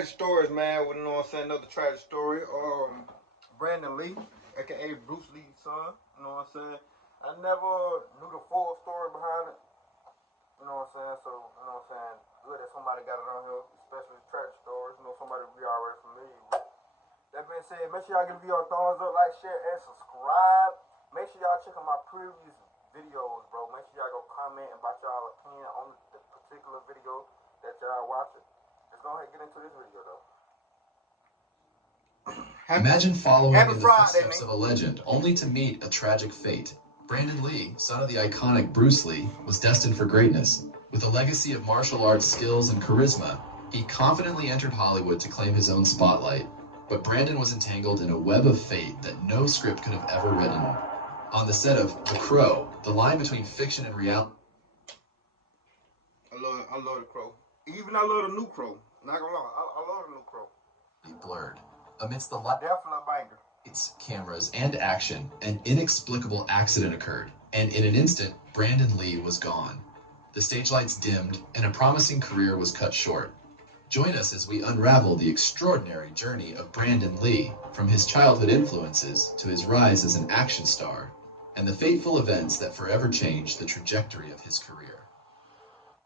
tragic stories, man. You know what I'm saying? Another tragic story. Brandon Lee, aka Bruce Lee's son. You know what I'm saying? I never knew the full story behind it. You know what I'm saying? So, you know what I'm saying? Good that somebody got it on here, especially tragic stories. You know, somebody we already familiar with. That being said, make sure y'all give me your thumbs up, like, share, and subscribe. Make sure y'all check out my previous videos, bro. Make sure y'all go comment about y'all opinion on the particular video that y'all watching. Let's go ahead and get into this video, though. Imagine following in the footsteps of a legend, only to meet a tragic fate. Brandon Lee, son of the iconic Bruce Lee, was destined for greatness. With a legacy of martial arts skills and charisma, he confidently entered Hollywood to claim his own spotlight. But Brandon was entangled in a web of fate that no script could have ever written. On the set of The Crow, the line between fiction and reality... I love The Crow. Even I love the new Crow. Not gonna lie, I love the new Crow. Blurred. Amidst the definitely a banger. Lights, cameras, and action, an inexplicable accident occurred, and in an instant, Brandon Lee was gone. The stage lights dimmed, and a promising career was cut short. Join us as we unravel the extraordinary journey of Brandon Lee, from his childhood influences to his rise as an action star, and the fateful events that forever changed the trajectory of his career.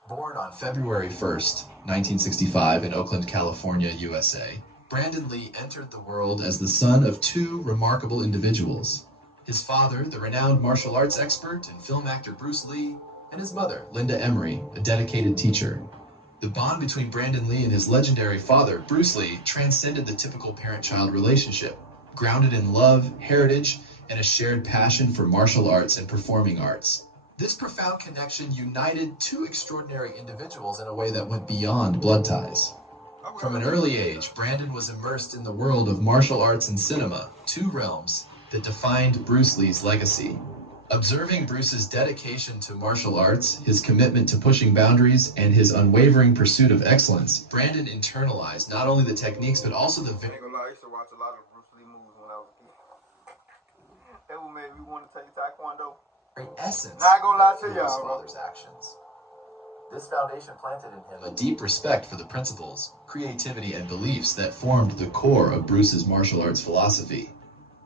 Born on February 1st, 1965 in Oakland, California, USA, Brandon Lee entered the world as the son of two remarkable individuals. His father, the renowned martial arts expert and film actor Bruce Lee, and his mother, Linda Emery, a dedicated teacher. The bond between Brandon Lee and his legendary father, Bruce Lee, transcended the typical parent-child relationship, grounded in love, heritage, and a shared passion for martial arts and performing arts. This profound connection united two extraordinary individuals in a way that went beyond blood ties. From an early age, Brandon was immersed in the world of martial arts and cinema, two realms that defined Bruce Lee's legacy. Observing Bruce's dedication to martial arts, his commitment to pushing boundaries, and his unwavering pursuit of excellence, Brandon internalized not only the techniques but also the... I ain't gonna lie, I used to watch a lot of Bruce Lee movies when I was a kid. That would make me want to take Taekwondo. Very essence. Not gonna lie to y'all, bro. Father's actions. This foundation planted in him a deep respect for the principles, creativity, and beliefs that formed the core of Bruce's martial arts philosophy.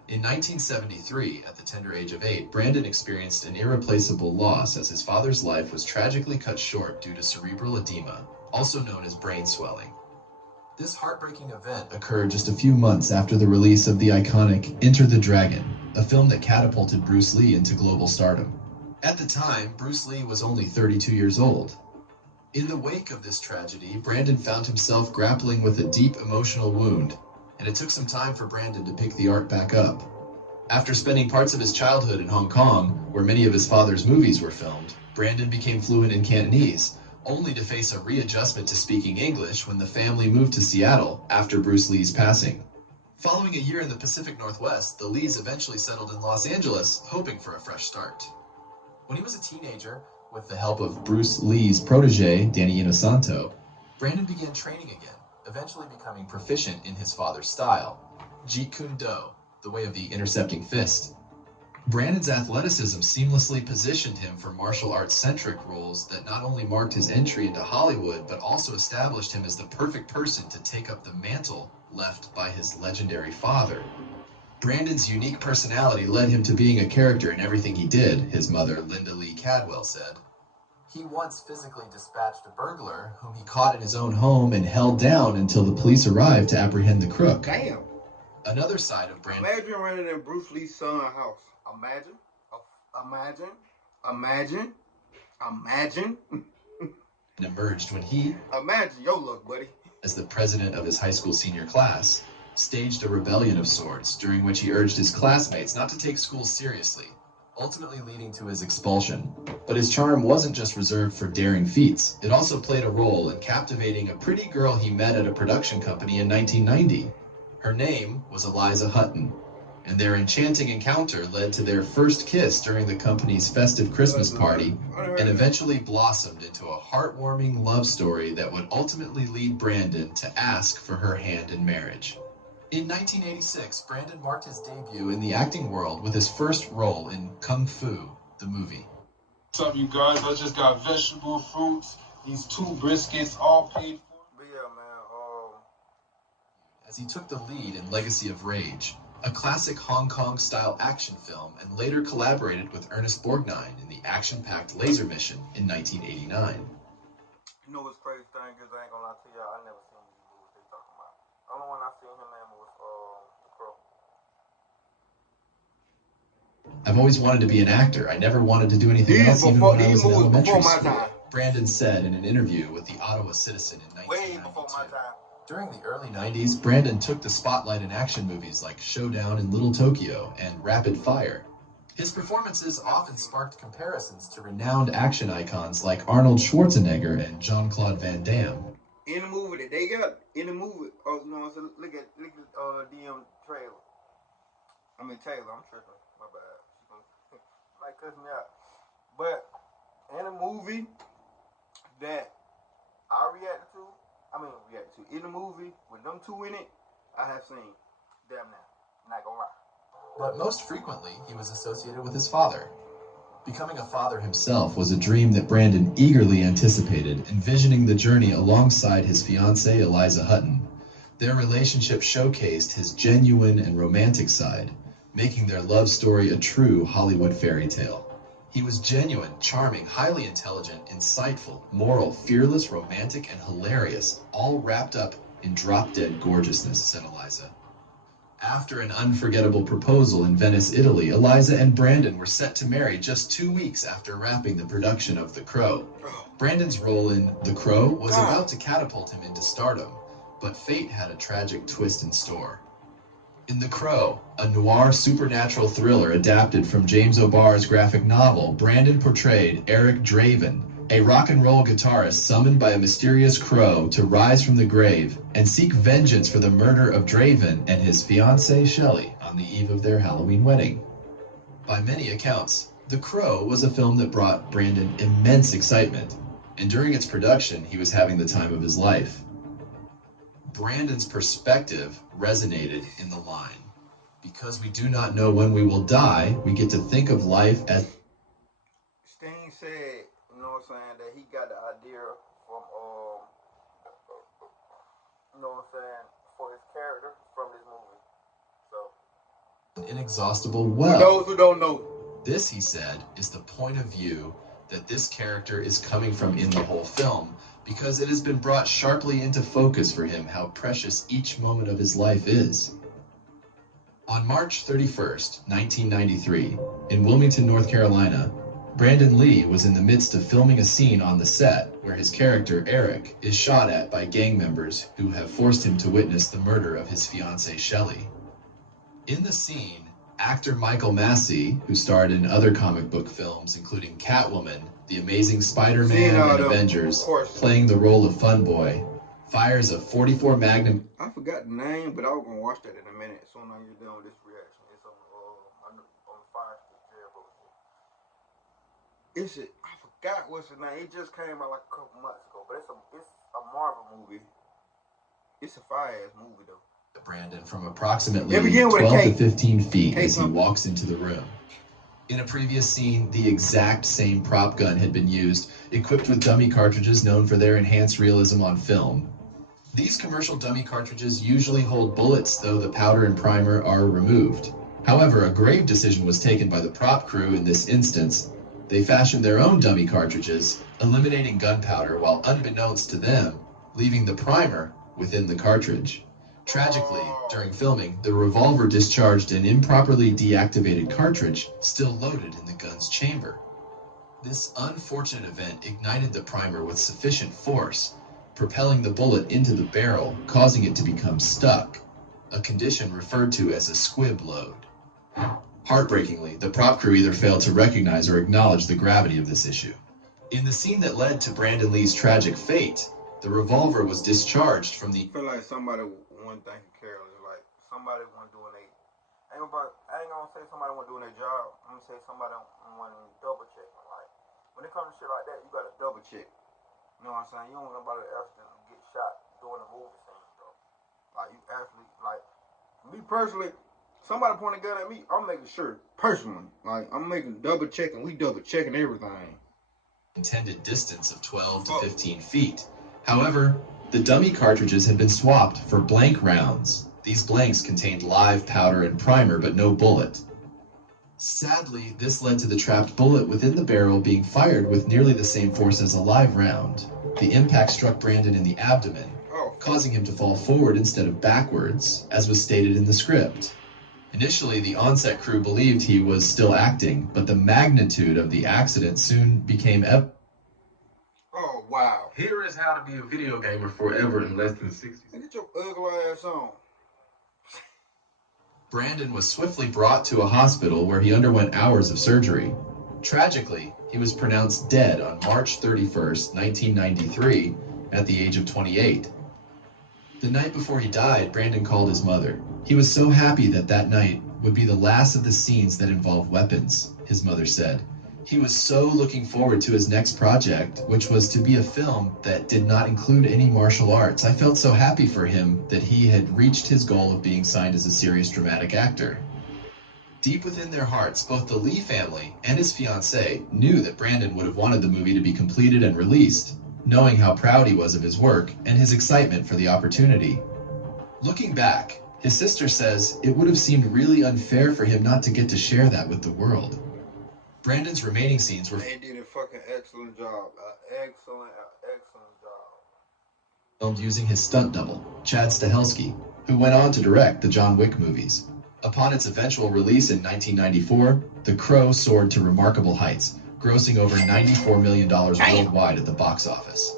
In 1973, at the tender age of 8, Brandon experienced an irreplaceable loss as his father's life was tragically cut short due to cerebral edema, also known as brain swelling. This heartbreaking event occurred just a few months after the release of the iconic Enter the Dragon, a film that catapulted Bruce Lee into global stardom. At the time, Bruce Lee was only 32 years old. In the wake of this tragedy, Brandon found himself grappling with a deep emotional wound, and it took some time for Brandon to pick the art back up. After spending parts of his childhood in Hong Kong, where many of his father's movies were filmed, Brandon became fluent in Cantonese, only to face a readjustment to speaking English when the family moved to Seattle after Bruce Lee's passing. Following a year in the Pacific Northwest, the Lees eventually settled in Los Angeles, hoping for a fresh start. When he was a teenager, with the help of Bruce Lee's protege, Danny Inosanto, Brandon began training again, eventually becoming proficient in his father's style, Jeet Kune Do, the way of the intercepting fist. Brandon's athleticism seamlessly positioned him for martial arts-centric roles that not only marked his entry into Hollywood, but also established him as the perfect person to take up the mantle left by his legendary father. Brandon's unique personality led him to being a character in everything he did, his mother, Linda Lee Cadwell, said. He once physically dispatched a burglar whom he caught in his own home and held down until the police arrived to apprehend the crook. Damn. Another side of Brandon... Imagine running in Bruce Lee's son's house. Imagine. emerged when he... Imagine your luck, buddy. As the president of his high school senior class, staged a rebellion of sorts, during which he urged his classmates not to take school seriously, ultimately leading to his expulsion. But his charm wasn't just reserved for daring feats. It also played a role in captivating a pretty girl he met at a production company in 1990. Her name was Eliza Hutton, and their enchanting encounter led to their first kiss during the company's festive Christmas party, and eventually blossomed into a heartwarming love story that would ultimately lead Brandon to ask for her hand in marriage. In 1986, Brandon marked his debut in the acting world with his first role in Kung Fu, the movie. What's up, you guys? I just got vegetable, fruits, these 2 briskets, all paid for. But yeah, man, as he took the lead in Legacy of Rage, a classic Hong Kong-style action film, and later collaborated with Ernest Borgnine in the action-packed Laser Mission in 1989. You know what's crazy thing is, I ain't gonna lie to y'all, I never seen these movies they talking about. The only one I seen him in was The Crow. I've always wanted to be an actor. I never wanted to do anything else, even when I was in elementary school, Brandon said in an interview with the Ottawa Citizen in 1992. Way before my time. During the early 90s, Brandon took the spotlight in action movies like Showdown in Little Tokyo and Rapid Fire. His performances often sparked comparisons to renowned action icons like Arnold Schwarzenegger and Jean-Claude Van Damme. In the movie that they got, in the movie, oh, you know, so look at DM trailer. I mean Taylor, I'm tripping. My bad. She might cuss me out. But in a movie that I reacted to, in the movie with them two in it, I have seen them now. Not gonna lie. But most frequently, he was associated with his father. Becoming a father himself was a dream that Brandon eagerly anticipated, envisioning the journey alongside his fiancée, Eliza Hutton. Their relationship showcased his genuine and romantic side, making their love story a true Hollywood fairy tale. He was genuine, charming, highly intelligent, insightful, moral, fearless, romantic, and hilarious, all wrapped up in drop-dead gorgeousness, said Eliza. After an unforgettable proposal in Venice, Italy, Eliza and Brandon were set to marry just 2 weeks after wrapping the production of The Crow. Brandon's role in The Crow was about to catapult him into stardom, but fate had a tragic twist in store. In The Crow, a noir supernatural thriller adapted from James O'Barr's graphic novel, Brandon portrayed Eric Draven, a rock and roll guitarist summoned by a mysterious crow to rise from the grave and seek vengeance for the murder of Draven and his fiancée Shelley on the eve of their Halloween wedding. By many accounts, The Crow was a film that brought Brandon immense excitement, and during its production, he was having the time of his life. Brandon's perspective resonated in the line, "Because we do not know when we will die, we get to think of life as..." Sting said, you know what I'm saying, that he got the idea from, you know what I'm saying, for his character from this movie. So, an inexhaustible well. For those who don't know, this, he said, is the point of view that this character is coming from in the whole film, because it has been brought sharply into focus for him how precious each moment of his life is. On March 31st, 1993, in Wilmington, North Carolina, Brandon Lee was in the midst of filming a scene on the set where his character, Eric, is shot at by gang members who have forced him to witness the murder of his fiancée Shelley. In the scene, actor Michael Massey, who starred in other comic book films including Catwoman, The Amazing Spider-Man, and Avengers, playing the role of Funboy, fires a .44 Magnum. I forgot the name, but I was gonna watch that in a minute. As soon as you're done with this reaction, it's on Fire Stick Jailbreak. I forgot what's the name. It just came out like a couple months ago, but it's a Marvel movie. It's a fire-ass movie though. Brandon from approximately 12 to 15 feet as he walks into the room. In a previous scene, the exact same prop gun had been used, equipped with dummy cartridges known for their enhanced realism on film. These commercial dummy cartridges usually hold bullets, though the powder and primer are removed. However, a grave decision was taken by the prop crew in this instance. They fashioned their own dummy cartridges, eliminating gunpowder while unbeknownst to them, leaving the primer within the cartridge. Tragically, during filming, the revolver discharged an improperly deactivated cartridge still loaded in the gun's chamber. This unfortunate event ignited the primer with sufficient force, propelling the bullet into the barrel, causing it to become stuck, a condition referred to as a squib load. Heartbreakingly, the prop crew either failed to recognize or acknowledge the gravity of this issue. In the scene that led to Brandon Lee's tragic fate, the revolver was discharged from the... I feel like somebody one thing careless, like somebody wasn't doing I ain't gonna say somebody wasn't doing their job. I'm gonna say somebody wasn't double checking. Like when it comes to shit like that, you gotta double check. You know what I'm saying? You don't want nobody else to get shot doing a movie scene, bro. Like you actually, like me personally, somebody point a gun at me, I'm making sure personally. Like I'm making double checking. We double checking everything. Intended distance of 12 to 15 feet. However, The dummy cartridges had been swapped for blank rounds. These blanks contained live powder and primer, but no bullet. Sadly, this led to the trapped bullet within the barrel being fired with nearly the same force as a live round. The impact struck Brandon in the abdomen, causing him to fall forward instead of backwards, as was stated in the script. Initially, the on-set crew believed he was still acting, but the magnitude of the accident soon became Oh, wow. Here is how to be a video gamer forever in less than 60 seconds. Get your ugly ass on. Brandon was swiftly brought to a hospital where he underwent hours of surgery. Tragically, he was pronounced dead on March 31st, 1993, at the age of 28. The night before he died, Brandon called his mother. He was so happy that that night would be the last of the scenes that involved weapons, his mother said. He was so looking forward to his next project, which was to be a film that did not include any martial arts. I felt so happy for him that he had reached his goal of being signed as a serious dramatic actor. Deep within their hearts, both the Lee family and his fiancée knew that Brandon would have wanted the movie to be completed and released, knowing how proud he was of his work and his excitement for the opportunity. Looking back, his sister says it would have seemed really unfair for him not to get to share that with the world. Brandon's remaining scenes were They did a fucking excellent job. Excellent job. filmed using his stunt double, Chad Stahelski, who went on to direct the John Wick movies. Upon its eventual release in 1994, The Crow soared to remarkable heights, grossing over $94 million worldwide at the box office.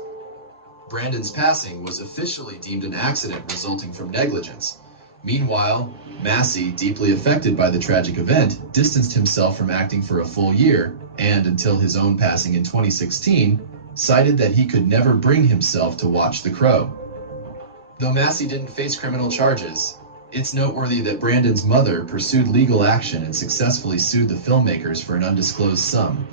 Brandon's passing was officially deemed an accident resulting from negligence. Meanwhile, Massey, deeply affected by the tragic event, distanced himself from acting for a full year, and until his own passing in 2016, cited that he could never bring himself to watch The Crow. Though Massey didn't face criminal charges, it's noteworthy that Brandon's mother pursued legal action and successfully sued the filmmakers for an undisclosed sum.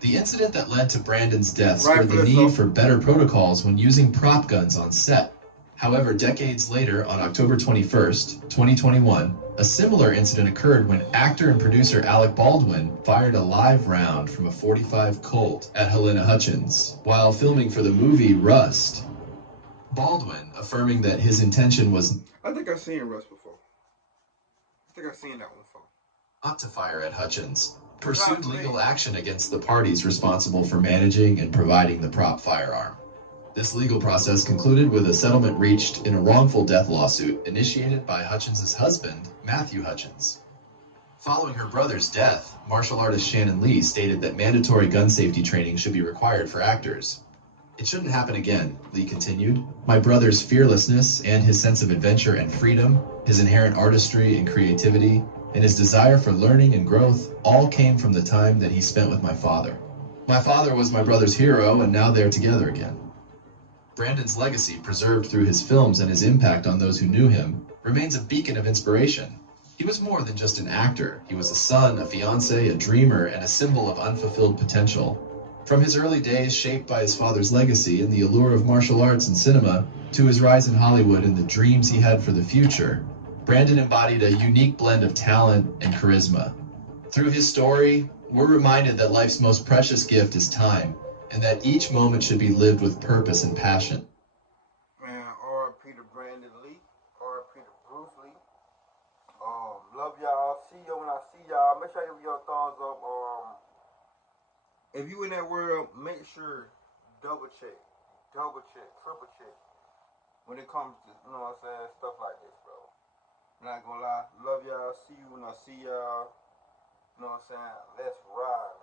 The incident that led to Brandon's death spurred the need for better protocols when using prop guns on set. However, decades later, on October 21st, 2021, a similar incident occurred when actor and producer Alec Baldwin fired a live round from a .45 Colt at Helena Hutchins while filming for the movie Rust. Baldwin affirming that his intention was I think I've seen Rust before. I think I've seen that one before. not to fire at Hutchins, pursued legal action against the parties responsible for managing and providing the prop firearm. This legal process concluded with a settlement reached in a wrongful death lawsuit initiated by Hutchins' husband, Matthew Hutchins. Following her brother's death, martial artist Shannon Lee stated that mandatory gun safety training should be required for actors. It shouldn't happen again, Lee continued. My brother's fearlessness and his sense of adventure and freedom, his inherent artistry and creativity, and his desire for learning and growth all came from the time that he spent with my father. My father was my brother's hero, and now they're together again. Brandon's legacy, preserved through his films and his impact on those who knew him, remains a beacon of inspiration. He was more than just an actor. He was a son, a fiancé, a dreamer, and a symbol of unfulfilled potential. From his early days shaped by his father's legacy and the allure of martial arts and cinema, to his rise in Hollywood and the dreams he had for the future, Brandon embodied a unique blend of talent and charisma. Through his story, we're reminded that life's most precious gift is time, and that each moment should be lived with purpose and passion. Man, R.I.P. to Brandon Lee. R.I.P. to Bruce Lee. Love y'all. See you when I see y'all. Make sure you give your thumbs up. If you in that world, make sure double check, triple check when it comes to, you know what I'm saying, stuff like this, bro. Not gonna lie. Love y'all. See you when I see y'all. You know what I'm saying? Let's ride.